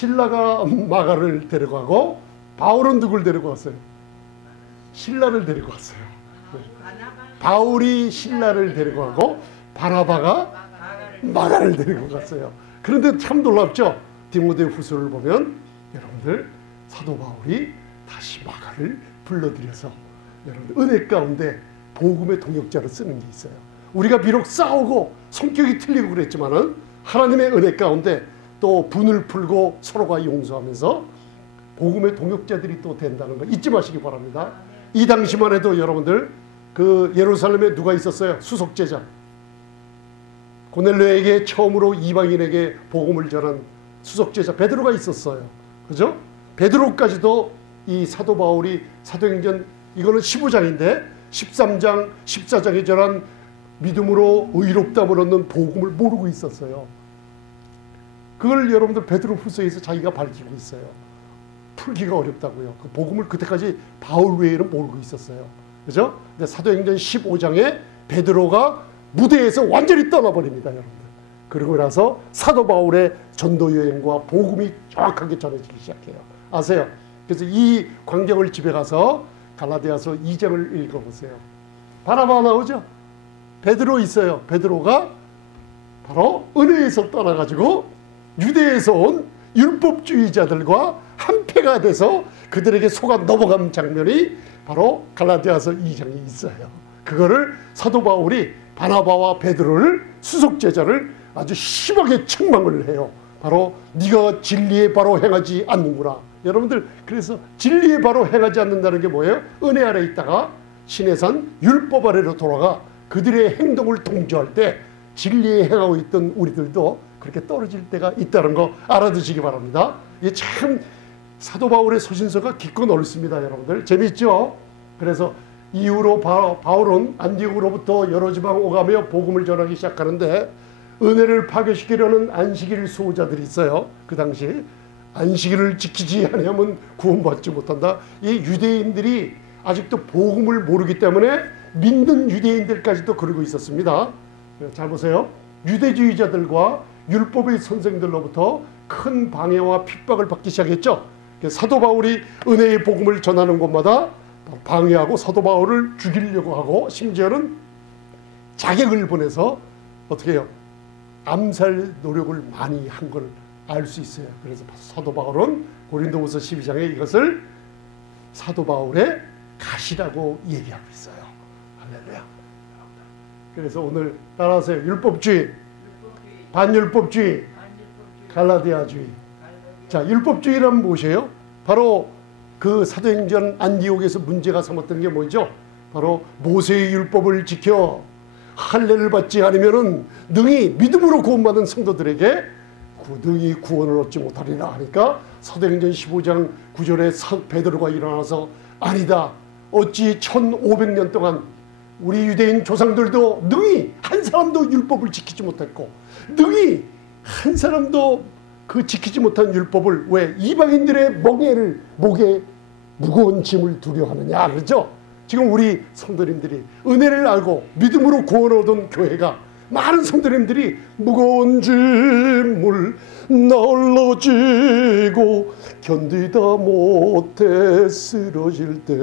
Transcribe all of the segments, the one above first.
신라가 마가를 데려가고 바울은 누굴 데리고 왔어요? 신라를 데리고 왔어요. 네. 바울이 신라를 데리고 가고 바나바가 마가를 데리고 갔어요. 그런데 참 놀랍죠? 디모데 후서를 보면 여러분들 사도 바울이 다시 마가를 불러들여서 여러분들 은혜 가운데 복음의 동역자로 쓰는 게 있어요. 우리가 비록 싸우고 성격이 틀리고 그랬지만은 하나님의 은혜 가운데 또 분을 풀고 서로가 용서하면서 복음의 동역자들이 또 된다는 거 잊지 마시기 바랍니다. 이 당시만 해도 여러분들 그 예루살렘에 누가 있었어요? 수석제자. 고넬료에게 처음으로 이방인에게 복음을 전한 수석제자 베드로가 있었어요. 그죠? 베드로까지도 이 사도 바울이 사도행전 이거는 15장인데 13장, 14장에 전한 믿음으로 의롭다을 얻는 복음을 모르고 있었어요. 그걸 여러분들 베드로 후서에서 자기가 밝히고 있어요. 풀기가 어렵다고요. 그 복음을 그때까지 바울 외에는 모르고 있었어요. 그죠? 근데 사도행전 15장에 베드로가 무대에서 완전히 떠나버립니다, 여러분들. 그러고 나서 사도 바울의 전도 여행과 복음이 정확하게 전해지기 시작해요. 아세요? 그래서 이 광경을 집에 가서 갈라디아서 2장을 읽어보세요. 바나바 나오죠? 베드로 있어요. 베드로가 바로 은혜에서 떠나가지고 유대에서 온 율법주의자들과 한패가 돼서 그들에게 속아 넘어간 장면이 바로 갈라디아서 2장에 있어요. 그거를 사도 바울이 바나바와 베드로를 수석제자를 아주 심하게 책망을 해요. 바로 네가 진리에 바로 행하지 않는구나. 여러분들 그래서 진리에 바로 행하지 않는다는 게 뭐예요? 은혜 아래 있다가 신의 산 율법 아래로 돌아가 그들의 행동을 통제할 때 진리에 행하고 있던 우리들도 그렇게 떨어질 때가 있다는 거 알아두시기 바랍니다. 이게 참 사도 바울의 소신서가 깊고 넓습니다. 여러분들 재미있죠? 그래서 이후로 바울은 안디옥으로부터 여러 지방 오가며 복음을 전하기 시작하는데 은혜를 파괴시키려는 안식일 수호자들이 있어요. 그 당시 안식일을 지키지 않으면 구원받지 못한다. 이 유대인들이 아직도 복음을 모르기 때문에 믿는 유대인들까지도 그러고 있었습니다. 잘 보세요. 유대주의자들과 율법의 선생들로부터 큰 방해와 핍박을 받기 시작했죠. 사도 바울이 은혜의 복음을 전하는 곳마다 방해하고 사도 바울을 죽이려고 하고 심지어는 자객을 보내서 어떻게 해요? 암살 노력을 많이 한 걸 알 수 있어요. 그래서 사도 바울은 고린도후서 12장에 이것을 사도 바울의 가시라고 얘기하고 있어요. 할렐루야. 그래서 오늘 따라하세요. 율법주의, 반율법주의, 갈라디아주의. 자, 율법주의란 무엇이에요? 바로 그 사도행전 안디옥에서 문제가 삼았던 게 뭐죠? 바로 모세의 율법을 지켜 할례를 받지 않으면은 능히 믿음으로 구원받은 성도들에게 능히 구원을 얻지 못하리라 하니까 사도행전 15장 9절에 베드로가 일어나서 아니다. 어찌 1500년 동안 우리 유대인 조상들도 능히 한 사람도 율법을 지키지 못했고 능히 한 사람도 그 지키지 못한 율법을 왜 이방인들의 목에 무거운 짐을 두려워하느냐 그렇죠? 지금 우리 성도님들이 은혜를 알고 믿음으로 구원을 얻은 교회가 많은 성도님들이 무거운 짐을 널로 지고 견디다 못해 쓰러질 때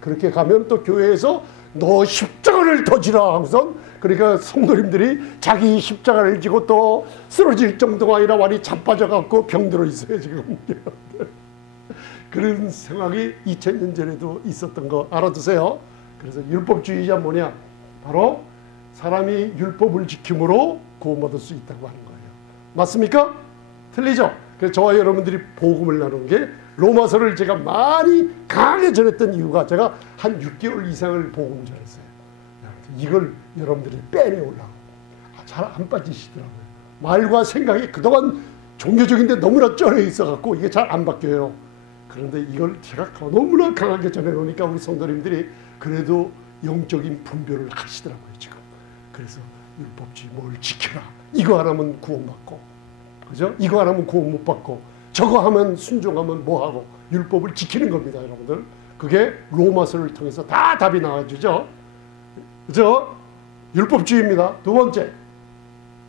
그렇게 가면 또 교회에서 너 십자가를 더 지라 하고선 그러니까 성도님들이 자기 십자가를 지고 또 쓰러질 정도가 아니라 완전히 자빠져 갖고 병들어 있어요 지금. 그런 상황이 2000년 전에도 있었던 거 알아두세요. 그래서 율법주의자 뭐냐? 바로 사람이 율법을 지킴으로 구원받을 수 있다고 하는 거예요. 맞습니까? 틀리죠? 그래서 저와 여러분들이 복음을 나눈 게 로마서를 제가 많이 강하게 전했던 이유가 제가 한 6개월 이상을 복음 전했어요. 이걸 여러분들이 빼내오려고. 잘 안 빠지시더라고요. 말과 생각이 그동안 종교적인데 너무나 쩔어 있어갖고 이게 잘 안 바뀌어요. 그런데 이걸 제가 너무나 강하게 전해놓으니까 우리 성도님들이 그래도 영적인 분별을 하시더라고요 지금. 그래서 율법주의 뭘 지켜라. 이거 안 하면 구원받고, 그죠? 이거 안 하면 구원 못 받고, 저거 하면 순종하면 뭐 하고 율법을 지키는 겁니다, 여러분들. 그게 로마서를 통해서 다 답이 나와주죠. 그죠? 율법주의입니다. 두 번째,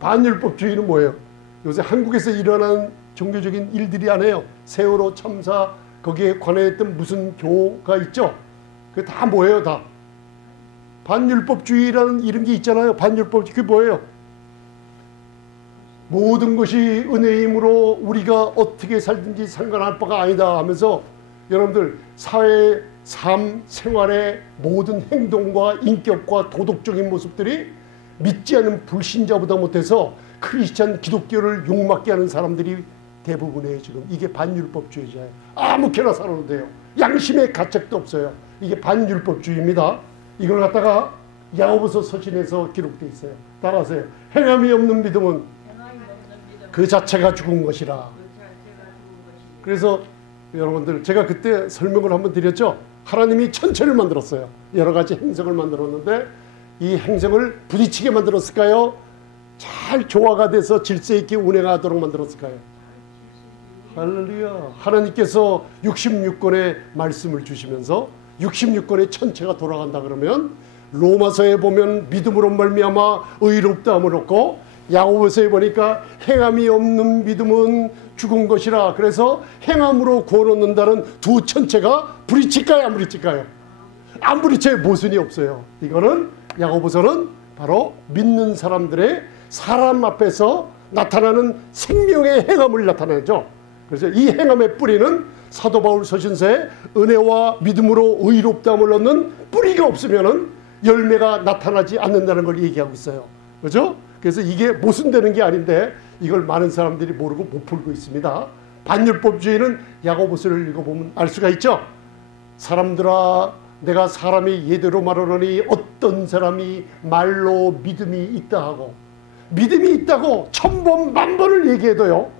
반율법주의는 뭐예요? 요새 한국에서 일어난 종교적인 일들이 아니에요. 세월호 참사 거기에 관여했던 무슨 교가 있죠? 그게 다 뭐예요? 다 반율법주의라는 이런 게 있잖아요. 반율법주의 그게 뭐예요? 모든 것이 은혜의 힘으로 우리가 어떻게 살든지 상관할 바가 아니다 하면서 여러분들 사회, 삶, 생활의 모든 행동과 인격과 도덕적인 모습들이 믿지 않는 불신자보다 못해서 크리스찬 기독교를 욕먹게 하는 사람들이 대부분이에요. 지금 이게 반율법주의자예요. 아무렇게나 살아도 돼요. 양심의 가책도 없어요. 이게 반율법주의입니다. 이걸 갖다가 야고보서 서신에서 기록되어 있어요. 따라하세요. 행함이 없는 믿음은 그 자체가 죽은 것이라. 그래서 여러분들 제가 그때 설명을 한번 드렸죠. 하나님이 천체를 만들었어요. 여러 가지 행성을 만들었는데 이 행성을 부딪히게 만들었을까요? 잘 조화가 돼서 질서 있게 운행하도록 만들었을까요? 할렐루야. 하나님께서 66권의 말씀을 주시면서 66권의 천체가 돌아간다 그러면 로마서에 보면 믿음으로 말미암아 의롭다함을 얻고 야고보서에 보니까 행함이 없는 믿음은 죽은 것이라. 그래서 행함으로 구원 얻는다는 두 천체가 부딪힐까요? 안 부딪힐까요? 안 부딪혀요. 모순이 없어요. 이거는 야고보서는 바로 믿는 사람들의 사람 앞에서 나타나는 생명의 행함을 나타내죠. 그래서 이 행함의 뿌리는 사도 바울 서신서에 은혜와 믿음으로 의롭다함을 얻는 뿌리가 없으면은 열매가 나타나지 않는다는 걸 얘기하고 있어요. 그죠? 그래서 이게 모순되는 게 아닌데 이걸 많은 사람들이 모르고 못 풀고 있습니다. 반율법주의는 야고보서를 읽어보면 알 수가 있죠. 사람들아 내가 사람이 예대로 말하노니 어떤 사람이 말로 믿음이 있다 하고 믿음이 있다고 천번 만번을 얘기해도요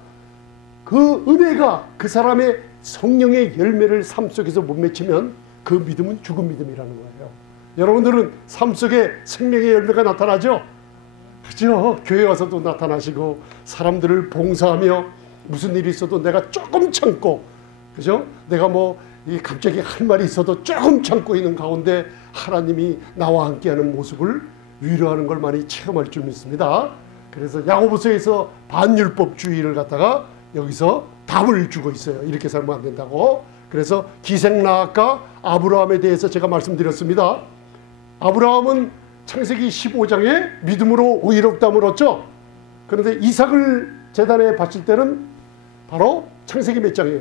그 은혜가 그 사람의 성령의 열매를 삶 속에서 못 맺히면 그 믿음은 죽은 믿음이라는 거예요. 여러분들은 삶 속에 생명의 열매가 나타나죠? 그죠? 교회 와서도 나타나시고 사람들을 봉사하며 무슨 일이 있어도 내가 조금 참고 그죠? 내가 뭐 갑자기 할 말이 있어도 조금 참고 있는 가운데 하나님이 나와 함께하는 모습을 위로하는 걸 많이 체험할 줄 믿습니다. 그래서 야고보서에서 반율법주의를 갖다가 여기서 답을 주고 있어요. 이렇게 살면 안 된다고. 그래서 기생라합과 아브라함에 대해서 제가 말씀드렸습니다. 아브라함은 창세기 15장에 믿음으로 의롭다함을 얻죠. 그런데 이삭을 제단에 바칠 때는 바로 창세기 몇 장이에요?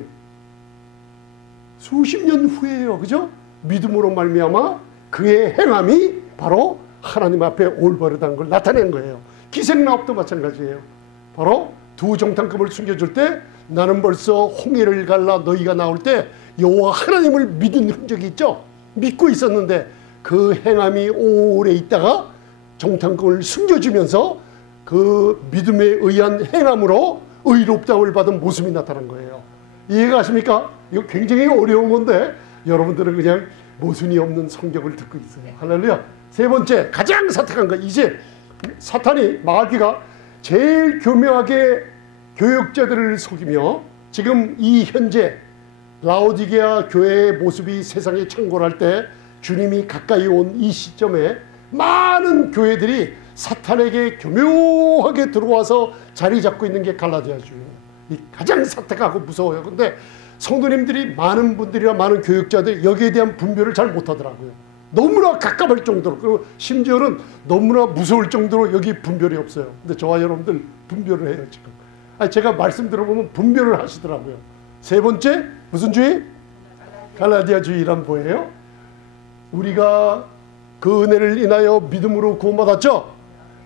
수십 년 후에요. 그죠? 믿음으로 말미암아 그의 행함이 바로 하나님 앞에 올바르다는 걸 나타낸 거예요. 기생라합도 마찬가지예요. 바로 두 정탐금을 숨겨줄 때 나는 벌써 홍해를 갈라 너희가 나올 때 여호와 하나님을 믿은 흔적이 있죠. 믿고 있었는데 그 행함이 오래 있다가 정탐금을 숨겨주면서 그 믿음에 의한 행함으로 의롭다함을 받은 모습이 나타난 거예요. 이해가 가십니까? 이거 굉장히 어려운 건데 여러분들은 그냥 모순이 없는 성경을 듣고 있어요. 할렐루야. 세 번째 가장 사특한 거, 이제 사탄이 마귀가 제일 교묘하게 교역자들을 속이며 지금 이 현재 라오디게아 교회의 모습이 세상에 창궐할 때 주님이 가까이 온 이 시점에 많은 교회들이 사탄에게 교묘하게 들어와서 자리 잡고 있는 게 갈라디아 교회예요. 이 가장 사특하고 무서워요. 근데 성도님들이 많은 분들이나 많은 교역자들이 여기에 대한 분별을 잘 못하더라고요. 너무나 갑갑할 정도로, 그리고 심지어는 너무나 무서울 정도로 여기 분별이 없어요. 근데 저와 여러분들 분별을 해요 지금. 아니, 제가 말씀 들어보면 분별을 하시더라고요. 세 번째 무슨 주의? 갈라디아 주의란 뭐예요? 우리가 그 은혜를 인하여 믿음으로 구원받았죠.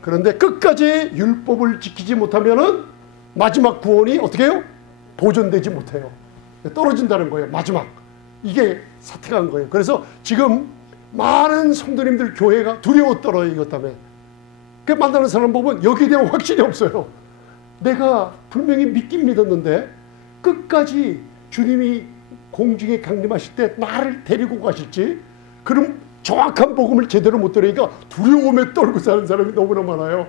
그런데 끝까지 율법을 지키지 못하면은 마지막 구원이 어떻게 해요? 보존되지 못해요. 떨어진다는 거예요. 마지막. 이게 사태가 거예요. 그래서 지금 많은 성도님들 교회가 두려워 떨어요. 이것 때문에. 그 만나는 사람 보면 여기에 대한 확신이 없어요. 내가 분명히 믿긴 믿었는데 끝까지 주님이 공중에 강림하실 때 나를 데리고 가실지, 그럼 정확한 복음을 제대로 못 들으니까 두려움에 떨고 사는 사람이 너무나 많아요.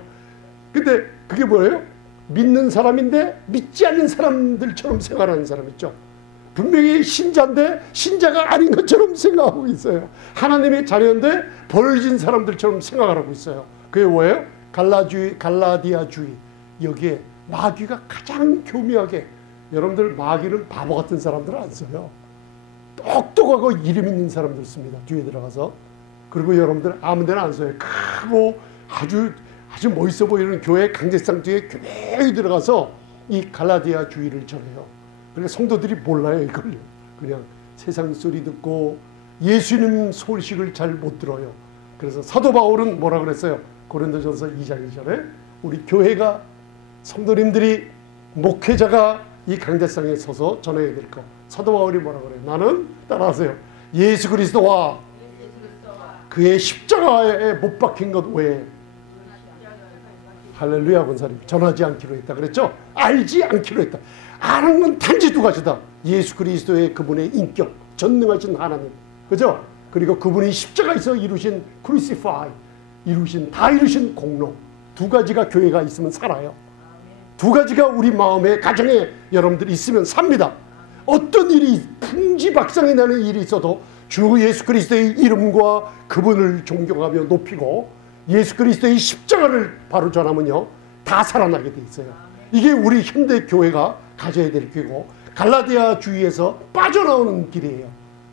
근데 그게 뭐예요? 믿는 사람인데 믿지 않는 사람들처럼 생활하는 사람 있죠. 분명히 신자인데 신자가 아닌 것처럼 생각하고 있어요. 하나님의 자녀인데 벌어진 사람들처럼 생각을 하고 있어요. 그게 뭐예요? 갈라디아주의. 여기에 마귀가 가장 교묘하게 여러분들 마귀는 바보 같은 사람들을 안 써요. 똑똑하고 이름 있는 사람들 씁니다. 뒤에 들어가서. 그리고 여러분들 아무 데나 안 써요. 크고 아주 멋있어 보이는 교회 강제상 뒤에 교회에 들어가서 이 갈라디아 주의를 전해요. 그러니까 성도들이 몰라요, 이걸. 그냥 세상 소리 듣고 예수님 소식을 잘 못 들어요. 그래서 사도 바울은 뭐라 그랬어요? 고린도전서 2장 2절에 우리 교회가 성도님들이 목회자가 이 강대상에 서서 전해야 될 거. 사도 바울이 뭐라 그래요? 나는 따라하세요. 예수 그리스도와 그의 십자가에 못 박힌 것 외에 할렐루야 권사님 전하지 않기로 했다 그랬죠? 알지 않기로 했다. 아는 건 단지 두 가지다. 예수 그리스도의 그분의 인격, 전능하신 하나님, 그죠? 그리고 그분이 십자가에서 이루신 크루시파이, 다 이루신 공로. 두 가지가 교회가 있으면 살아요. 두 가지가 우리 마음에, 가정에 여러분들이 있으면 삽니다. 어떤 일이 풍지박상이 나는 일이 있어도 주 예수 그리스도의 이름과 그분을 존경하며 높이고 예수 그리스도의 십자가를 바로 전하면요 다 살아나게 돼 있어요. 이게 우리 현대 교회가 가져야 될 길이고 갈라디아 주의에서 빠져나오는 길이에요.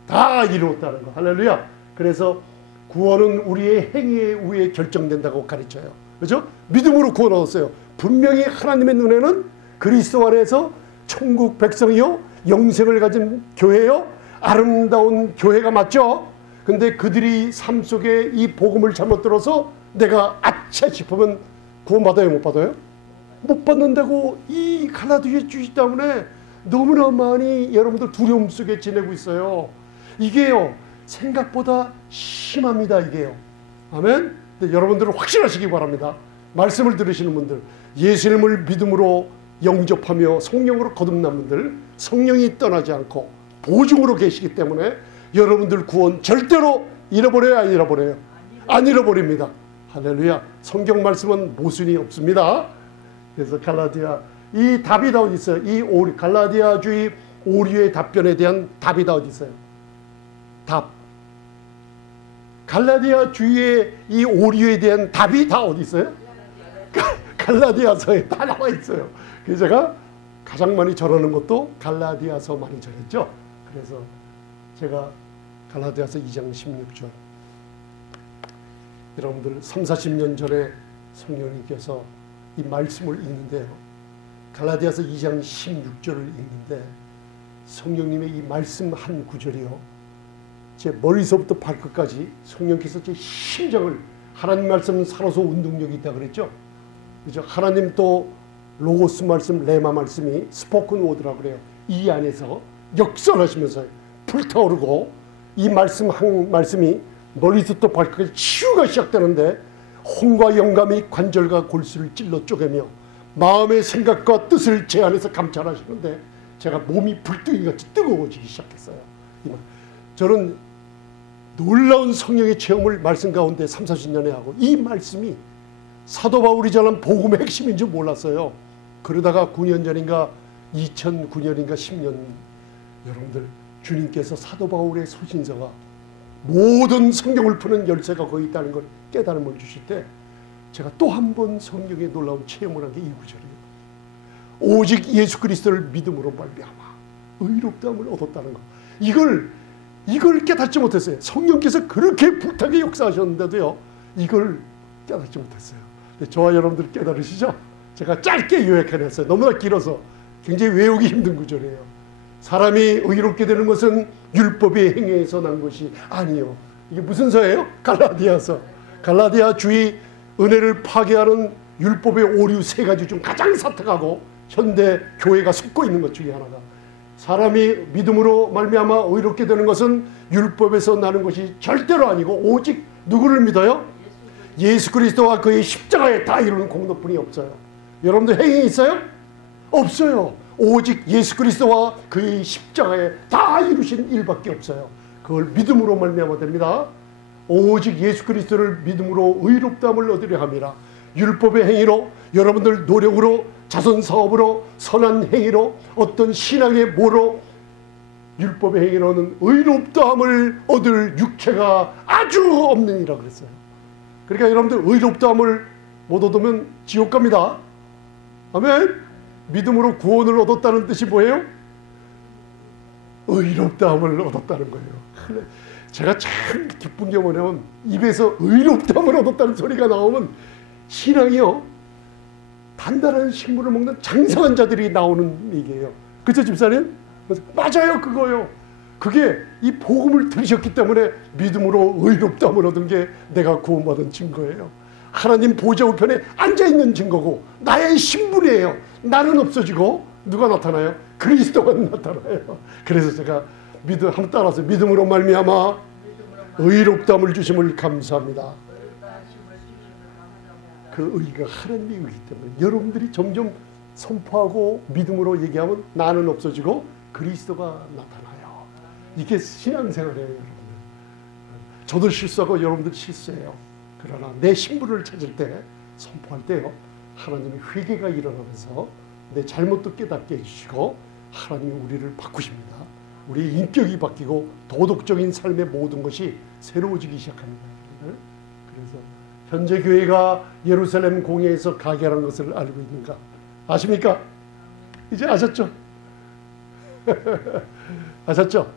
다 이루었다는 거. 할렐루야. 그래서 구원은 우리의 행위에 의해 결정된다고 가르쳐요. 그렇죠? 믿음으로 구원 얻었어요. 분명히 하나님의 눈에는 그리스도 안에서 천국 백성이요 영생을 가진 교회요 아름다운 교회가 맞죠? 근데 그들이 삶 속에 이 복음을 잘못 들어서 내가 아차 싶으면 구원받아요, 못 받아요? 못 받는다고 이 갈라디아 주의 때문에 너무나 많이 여러분들 두려움 속에 지내고 있어요. 이게요 생각보다 심합니다. 이게요. 아멘. 여러분들은 확신하시기 바랍니다. 말씀을 들으시는 분들, 예수님을 믿음으로 영접하며 성령으로 거듭난 분들, 성령이 떠나지 않고 보증으로 계시기 때문에 여러분들 구원 절대로 잃어버려요, 안 잃어버려요? 안 잃어버립니다. 할렐루야. 성경 말씀은 모순이 없습니다. 그래서 갈라디아 이 답이 다 어디 있어요? 이 갈라디아주의 오류의 답변에 대한 답이 다 어디 있어요? 답. 갈라디아주의의 이 오류에 대한 답이 다 어디 있어요? 갈라디아서에 다 나와 있어요. 그래서 제가 가장 많이 전하는 것도 갈라디아서 많이 전했죠. 그래서 제가 갈라디아서 2장 16절 여러분들 30-40년 전에 성령님께서 이 말씀을 읽는데요. 갈라디아서 2장 16절을 읽는데 성령님의 이 말씀 한 구절이요. 제 머리서부터 발끝까지 성령께서 제 심장을 하나님 말씀은 살아서 운동력이 있다 그랬죠. 그죠? 하나님 또 로고스 말씀, 레마 말씀이 스포큰 워드라고 그래요. 이 안에서 역설하시면서 불타오르고 이 말씀 한 말씀이 머리부터 발끝까지 치유가 시작되는데 혼과 영감이 관절과 골수를 찔러 쪼개며 마음의 생각과 뜻을 제 안에서 감찰하시는데 제가 몸이 불덩이같이 뜨거워지기 시작했어요. 저는 놀라운 성령의 체험을 말씀 가운데 30-40년에 하고 이 말씀이 사도 바울이 전한 복음의 핵심인 줄 몰랐어요. 그러다가 9년 전인가 2009년인가 10년 여러분들 주님께서 사도 바울의 서신서가 모든 성경을 푸는 열쇠가 거기 있다는 걸 깨달음을 주실 때 제가 또 한 번 성령의 놀라운 체험을 한 게 이 구절이에요. 오직 예수 그리스도를 믿음으로 말미암아 의롭다함을 얻었다는 거. 이걸 깨닫지 못했어요. 성령께서 그렇게 불타게 역사하셨는데도요. 이걸 깨닫지 못했어요. 저와 여러분들 깨달으시죠? 제가 짧게 요약해냈어요. 너무나 길어서 굉장히 외우기 힘든 구절이에요. 사람이 의롭게 되는 것은 율법의 행위에서 난 것이 아니요. 이게 무슨 서예요? 갈라디아서. 갈라디아 주의 은혜를 파괴하는 율법의 오류 세 가지 중 가장 사특하고 현대 교회가 속고 있는 것 중에 하나가 사람이 믿음으로 말미암아 의롭게 되는 것은 율법에서 나는 것이 절대로 아니고 오직 누구를 믿어요? 예수 그리스도와 그의 십자가에 다 이루는 공로뿐이 없어요. 여러분들 행위 있어요? 없어요. 오직 예수 그리스도와 그의 십자가에 다 이루신 일밖에 없어요. 그걸 믿음으로 말미암아 됩니다. 오직 예수 그리스도를 믿음으로 의롭다함을 얻으려 함이라. 율법의 행위로 여러분들 노력으로 자선사업으로 선한 행위로 어떤 신앙의 모로 율법의 행위로는 의롭다함을 얻을 육체가 아주 없느니라 그랬어요. 그러니까 여러분들 의롭다함을 못 얻으면 지옥 갑니다. 아멘. 믿음으로 구원을 얻었다는 뜻이 뭐예요? 의롭다함을 얻었다는 거예요. 제가 참 기쁜 게 뭐냐면 입에서 의롭다함을 얻었다는 소리가 나오면 신앙이요, 단단한 식물을 먹는 장성한 자들이 나오는 얘기예요. 그렇죠, 집사님? 맞아요, 그거요. 그게 이 복음을 들으셨기 때문에 믿음으로 의롭다함을 얻은 게 내가 구원받은 증거예요. 하나님 보좌 우편에 앉아있는 증거고 나의 신분이에요. 나는 없어지고 누가 나타나요? 그리스도가 나타나요. 그래서 제가 한번 따라서 믿음으로 말미암아 의롭다함을 주심을 감사합니다. 그 의가 하나님의 의이기 때문에 여러분들이 점점 선포하고 믿음으로 얘기하면 나는 없어지고 그리스도가 나타나요. 이게 신앙생활이에요, 여러분들. 저도 실수하고 여러분들 실수해요. 그러나 내 신분을 찾을 때, 선포할 때요, 하나님의 회개가 일어나면서 내 잘못도 깨닫게 해주시고 하나님이 우리를 바꾸십니다. 우리 인격이 바뀌고 도덕적인 삶의 모든 것이 새로워지기 시작합니다. 그래서 현재 교회가 예루살렘 공회에서 가게하는 것을 알고 있는가? 아십니까? 이제 아셨죠? 아셨죠?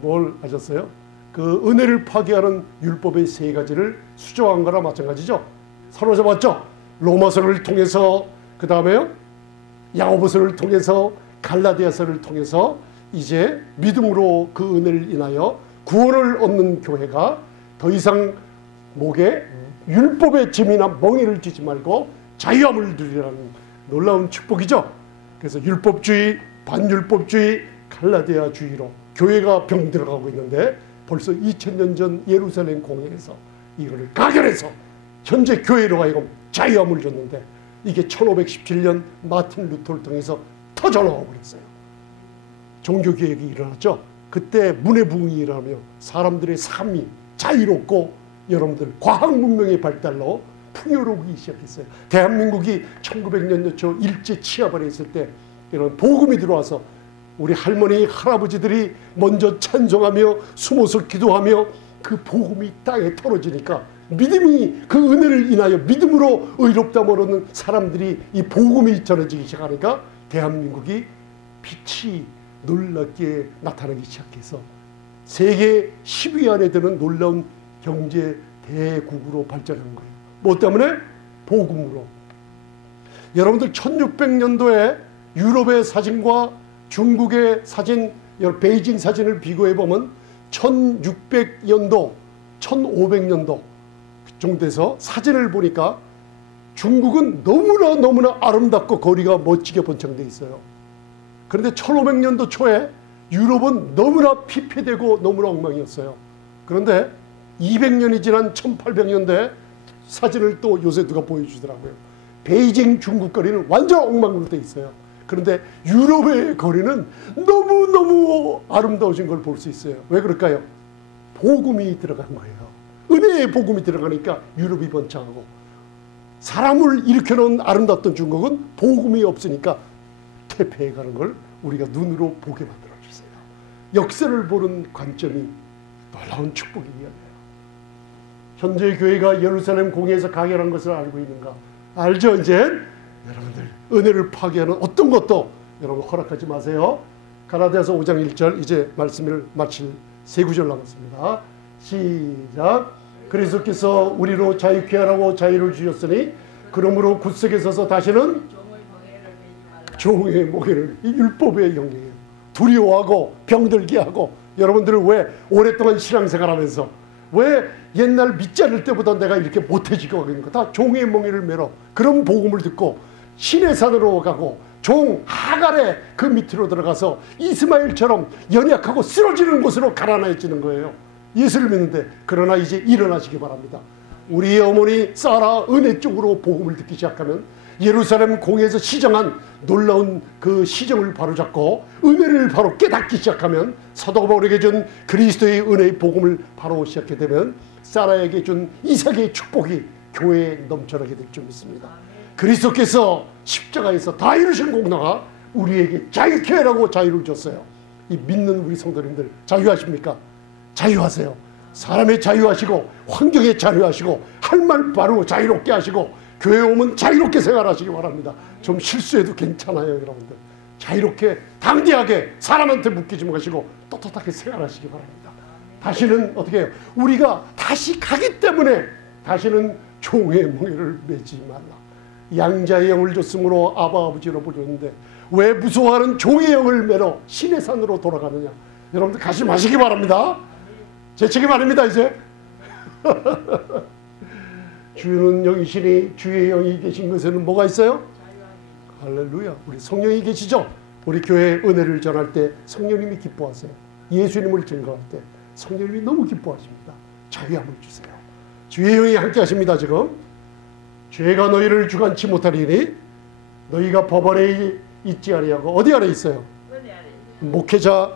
뭘 아셨어요? 그 은혜를 파괴하는 율법의 세 가지를 수정한 거나 마찬가지죠. 사로잡았죠. 로마서를 통해서, 그 다음에요 야고보서를 통해서, 갈라디아서를 통해서 이제 믿음으로 그 은혜를 인하여 구원을 얻는 교회가 더 이상 목에 율법의 짐이나 멍에를 지지 말고 자유함을 누리라는 놀라운 축복이죠. 그래서 율법주의, 반율법주의, 갈라디아주의로 교회가 병들어가고 있는데 벌써 2000년 전 예루살렘 공회에서 이거를 가결해서 현재 교회로 하여금 자유함을 줬는데 이게 1517년 마틴 루터를 통해서 터져나와 버렸어요. 종교개혁이 일어났죠. 그때 문해부흥이 일어나며 사람들의 삶이 자유롭고 여러분들 과학 문명의 발달로 풍요로우기 시작했어요. 대한민국이 1900년 초 일제 치하 아래 있을 때 이런 복음이 들어와서 우리 할머니, 할아버지들이 먼저 찬송하며 숨어서 기도하며 그 복음이 땅에 떨어지니까 믿음이, 그 은혜를 인하여 믿음으로 의롭다함을 얻는 사람들이 이 복음이 전해지기 시작하니까 대한민국이 빛이 놀랍게 나타나기 시작해서 세계 10위 안에 드는 놀라운 경제 대국으로 발전한 거예요. 뭐 때문에? 복음으로. 여러분들 1600년도에 유럽의 사진과 중국의 사진, 베이징 사진을 비교해 보면 1600년도, 1500년도 정도 돼서 사진을 보니까 중국은 너무나 아름답고 거리가 멋지게 번창되어 있어요. 그런데 1500년도 초에 유럽은 너무나 피폐되고 너무나 엉망이었어요. 그런데 200년이 지난 1800년대에 사진을 또 요새 누가 보여주더라고요. 베이징 중국 거리는 완전 엉망으로 되어 있어요. 그런데 유럽의 거리는 너무너무 아름다워진 걸 볼 수 있어요. 왜 그럴까요? 복음이 들어간 거예요. 은혜의 복음이 들어가니까 유럽이 번창하고, 사람을 일으켜놓은 아름답던 중국은 복음이 없으니까 퇴폐해가는 걸 우리가 눈으로 보게 만들어주세요. 역사를 보는 관점이 놀라운 축복이 이야기해요. 현재 교회가 예루살렘 공회에서 가결한 것을 알고 있는가? 알죠? 이제 여러분들 은혜를 파괴하는 어떤 것도 여러분 허락하지 마세요. 갈라디아서 5장 1절 이제 말씀을 마칠 세 구절 남았습니다. 시작. 그리스도께서 우리로 자유케 하라고 자유를 주셨으니 그러므로 굳세게 서서 다시는 종의 모계를, 이 율법의 영역이에요. 두려워하고 병들게 하고, 여러분들은 왜 오랫동안 신앙생활하면서 왜 옛날 믿지 않을 때보다 내가 이렇게 못해지고 하겠는가? 다 종의 멍에를 매러 그런 복음을 듣고 신의 산으로 가고 종 하갈의 그 밑으로 들어가서 이스마엘처럼 연약하고 쓰러지는 곳으로 가라앉히는 거예요. 예수를 믿는데. 그러나 이제 일어나시기 바랍니다. 우리의 어머니 사라 은혜 쪽으로 복음을 듣기 시작하면 예루살렘 공회에서 시정한 놀라운 그 시정을 바로잡고 은혜를 바로 깨닫기 시작하면, 사도 바울에게 준 그리스도의 은혜의 복음을 바로 시작하게 되면 사라에게 준 이삭의 축복이 교회에 넘쳐나게 될 줄 믿습니다. 그리스도께서 십자가에서 다 이루신 공로가 우리에게 자유케 하라고 자유를 줬어요. 이 믿는 우리 성도님들 자유하십니까? 자유하세요. 사람의 자유하시고 환경의 자유하시고 할 말 바로 자유롭게 하시고 교회 오면 자유롭게 생활하시기 바랍니다. 좀 실수해도 괜찮아요, 여러분들. 자유롭게 당대하게 사람한테 묶이지 마시고 떳떳하게 생활하시기 바랍니다. 다시는 어떻게 해요? 우리가 다시 가기 때문에 다시는 종의 멍에를 매지 말라. 양자의 영을 줬으므로 아바 아버지로 부르는데 왜 무서워하는 종의 영을 매러 신의 산으로 돌아가느냐. 여러분들 가지 마시기 바랍니다. 제 책임 아닙니다 이제. 주는 영이시니 주의 영이 계신 것에는 뭐가 있어요? 할렐루야. 우리 성령이 계시죠? 우리 교회에 은혜를 전할 때 성령님이 기뻐하세요. 예수님을 증거할 때 성령님이 너무 기뻐하십니다. 자유함을 주세요. 주의 영이 함께 하십니다. 지금 죄가 너희를 주관치 못하리니 너희가 법 아래에 있지 아니하고 어디 아래 있어요? 목회자의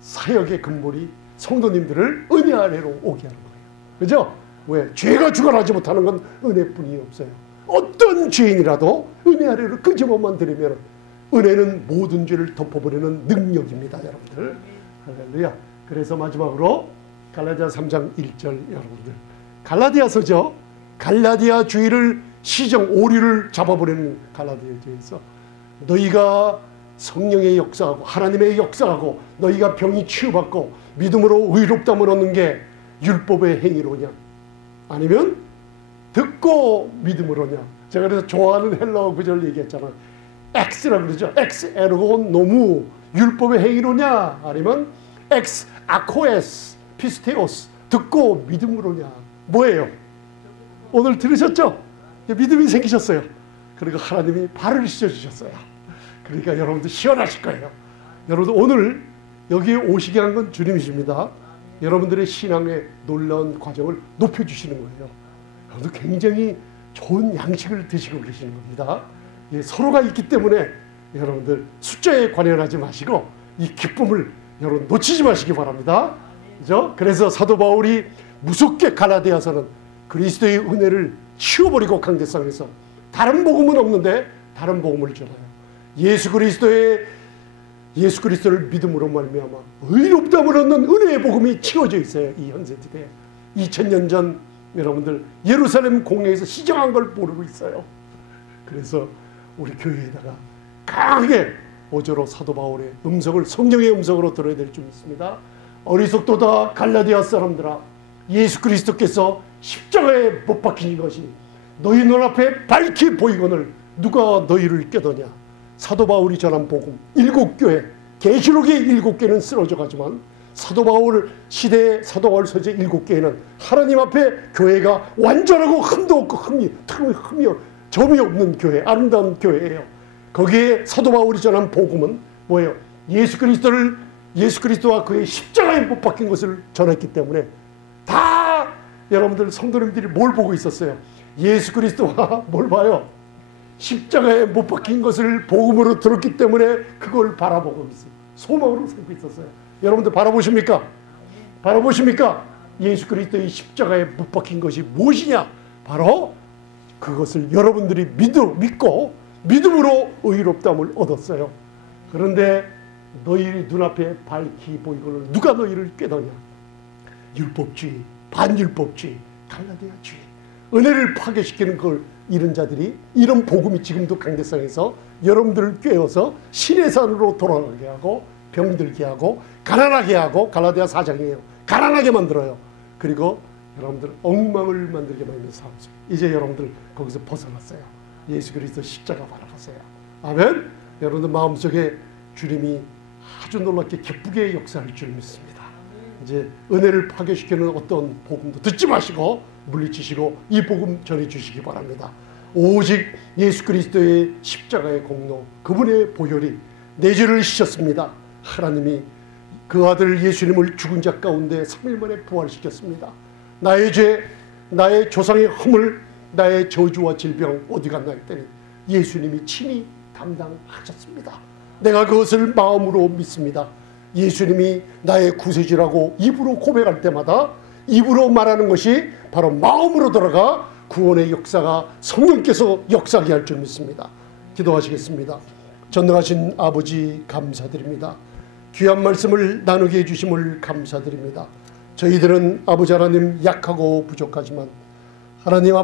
사역의 근본이 성도님들을 은혜 아래로 오게 하는 거예요. 그죠? 왜? 죄가 주관하지 못하는 건 은혜뿐이 없어요. 어떤 죄인이라도 은혜 아래로 끄집어만 들이면 은혜는 모든 죄를 덮어버리는 능력입니다. 여러분들. 할렐루야. 그래서 마지막으로 갈라디아 3장 1절 여러분들. 갈라디아서죠. 갈라디아 주의를 시정 오류를 잡아버리는 갈라디아서에서 너희가 성령의 역사하고 하나님의 역사하고 너희가 병이 치유받고 믿음으로 의롭다함을 얻는 게 율법의 행위로냐 아니면 듣고 믿음으로냐. 제가 그래서 좋아하는 헬라어 구절 얘기했잖아요. 엑스라고 그러죠. 엑스 에르곤 노무 율법의 행위로냐 아니면 엑스 아코에스 피스테오스 듣고 믿음으로냐. 뭐예요? 오늘 들으셨죠? 믿음이 생기셨어요. 그리고 하나님이 발을 씻어주셨어요. 그러니까 여러분들 시원하실 거예요. 여러분들 오늘 여기에 오시게 한 건 주님이십니다. 여러분들의 신앙의 놀라운 과정을 높여주시는 거예요. 여러분들 굉장히 좋은 양식을 드시고 계시는 겁니다. 예, 서로가 있기 때문에 여러분들 숫자에 관여하지 마시고 이 기쁨을 여러분 놓치지 마시기 바랍니다. 그죠? 그래서 사도 바울이 무섭게 갈라디아서는 그리스도의 은혜를 치워버리고 강대상에서 다른 복음은 없는데 다른 복음을 전해요. 예수 그리스도를 믿음으로 말미암아 의롭다함을 얻는 은혜의 복음이 치워져 있어요. 이 현세 시대에 2000년 전 여러분들 예루살렘 공회에서 시정한 걸 모르고 있어요. 그래서 우리 교회에다가 강하게 오조로 사도 바울의 음성을 성령의 음성으로 들어야 될 줄 믿습니다. 어리석도다 갈라디아 사람들아, 예수 그리스도께서 십자가에 못 박힌 것이 너희 눈앞에 밝히 보이거늘 누가 너희를 깨더냐. 사도 바울이 전한 복음 7교회, 계시록의 7개는 쓰러져 가지만 사도 바울 시대의 사도 바울 서재 7개는 하나님 앞에 교회가 완전하고 흠도 없고 흠이 점이 없는 교회, 아름다운 교회예요. 거기에 사도 바울이 전한 복음은 뭐예요? 예수 그리스도와 그의 십자가에 못 박힌 것을 전했기 때문에 다 여러분들 성도님들이 뭘 보고 있었어요? 예수 그리스도와 뭘 봐요? 십자가에 못 박힌 것을 복음으로 들었기 때문에 그걸 바라보고 있어요. 소망으로 삼고 있었어요. 여러분들 바라보십니까? 바라보십니까? 예수 그리스도의 십자가에 못 박힌 것이 무엇이냐? 바로 그것을 여러분들이 믿고 믿음으로 의롭다함을 얻었어요. 그런데 너희 눈앞에 밝히 보이고는 누가 너희를 깨더냐? 율법주의, 반율법주의, 갈라디아주의, 은혜를 파괴시키는 걸 잃은 자들이 이런 복음이 지금도 강대상에서 여러분들을 꿰어서 신의 산으로 돌아가게 하고 병들게 하고 가난하게 하고, 갈라디아 4장이에요. 가난하게 만들어요. 그리고 여러분들 엉망을 만들게 만드는 상황 속에 이제 여러분들 거기서 벗어났어요. 예수 그리스도 십자가 바라보세요. 아멘. 여러분들 마음속에 주님이 아주 놀랍게 기쁘게 역사할 줄 믿습니다. 이제 은혜를 파괴시키는 어떤 복음도 듣지 마시고 물리치시고 이 복음 전해주시기 바랍니다. 오직 예수 그리스도의 십자가의 공로, 그분의 보혈이 내 죄를 씻었습니다. 하나님이 그 아들 예수님을 죽은 자 가운데 3일 만에 부활시켰습니다. 나의 죄, 나의 조상의 허물, 나의 저주와 질병 어디 갔나 했더니 예수님이 친히 담당하셨습니다. 내가 그것을 마음으로 믿습니다. 예수님이 나의 구세주라고 입으로 고백할 때마다 입으로 말하는 것이 바로 마음으로 들어가 구원의 역사가 성령께서 역사하게 할 줄 믿습니다. 기도하시겠습니다. 전능하신 아버지 감사드립니다. 귀한 말씀을 나누게 해주심을 감사드립니다. 저희들은 아버지 하나님 약하고 부족하지만 하나님 아버지